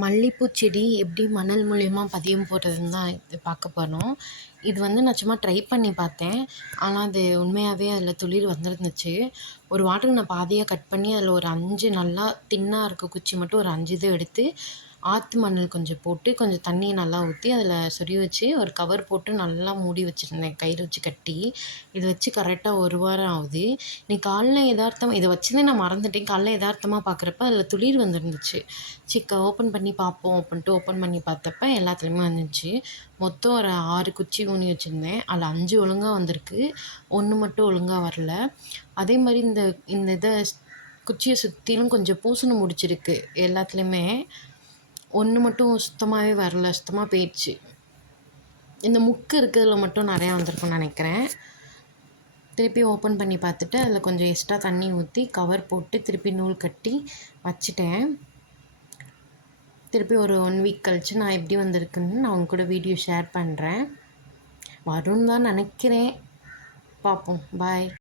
மல்லிப்பூ செடி எப்படி மணல் மூலியமாக பதியம் போடுறதுன்னு தான் இது பார்க்க போகிறோம். இது வந்து நான் சும்மா ட்ரை பண்ணி பார்த்தேன். ஆனால் அது உண்மையாகவே அதில் துளிர் வந்துருந்துச்சு. ஒரு வாட்டுக்கு நான் பாதியாக கட் பண்ணி அதில் ஒரு 5 நல்லா தின்னாக இருக்க குச்சி மட்டும் ஒரு 5 இது எடுத்து ஆற்று மணல் கொஞ்சம் போட்டு கொஞ்சம் தண்ணியை நல்லா ஊற்றி அதில் சொருவி வச்சு ஒரு கவர் போட்டு நல்லா மூடி வச்சுருந்தேன் கயிறு வச்சு கட்டி. இதை வச்சு கரெக்டாக 1 வாரம் ஆகுது. இன்னைக்கு காலைல எதார்த்தமாக இதை வச்சதே நான் மறந்துட்டேன். காலைல எதார்த்தமாக பார்க்குறப்ப அதில் துளிர் வந்துருந்துச்சு. ஓப்பன் பண்ணி பார்ப்போம் அப்படின்ட்டு ஓப்பன் பண்ணி பார்த்தப்ப எல்லாத்துலேயுமே வந்துச்சு. மொத்தம் ஒரு 6 குச்சி ஊனி வச்சுருந்தேன். அதில் 5 ஒழுங்காக வந்திருக்கு, 1 மட்டும் ஒழுங்காக வரல. அதே மாதிரி இந்த இந்த இதை குச்சியை சுற்றிலும் கொஞ்சம் பூசணம் முடிச்சிருக்கு எல்லாத்துலேயுமே. 1 மட்டும் சுத்தமாகவே வரல, சுத்தமாக போயிடுச்சு. இந்த முக்கு இருக்கிறதுல மட்டும் நிறையா வந்திருக்குன்னு நினைக்கிறேன். திருப்பி ஓப்பன் பண்ணி பார்த்துட்டு அதில் கொஞ்சம் எக்ஸ்ட்ரா தண்ணி ஊற்றி கவர் போட்டு திருப்பி நூல் கட்டி வச்சுட்டேன். திருப்பி ஒரு 1 வீக் கழித்து நான் எப்படி வந்திருக்குன்னு நான் உங்க கூட வீடியோ ஷேர் பண்ணுறேன். வரும்னு தான் நினைக்கிறேன். பார்ப்போம். பாய்.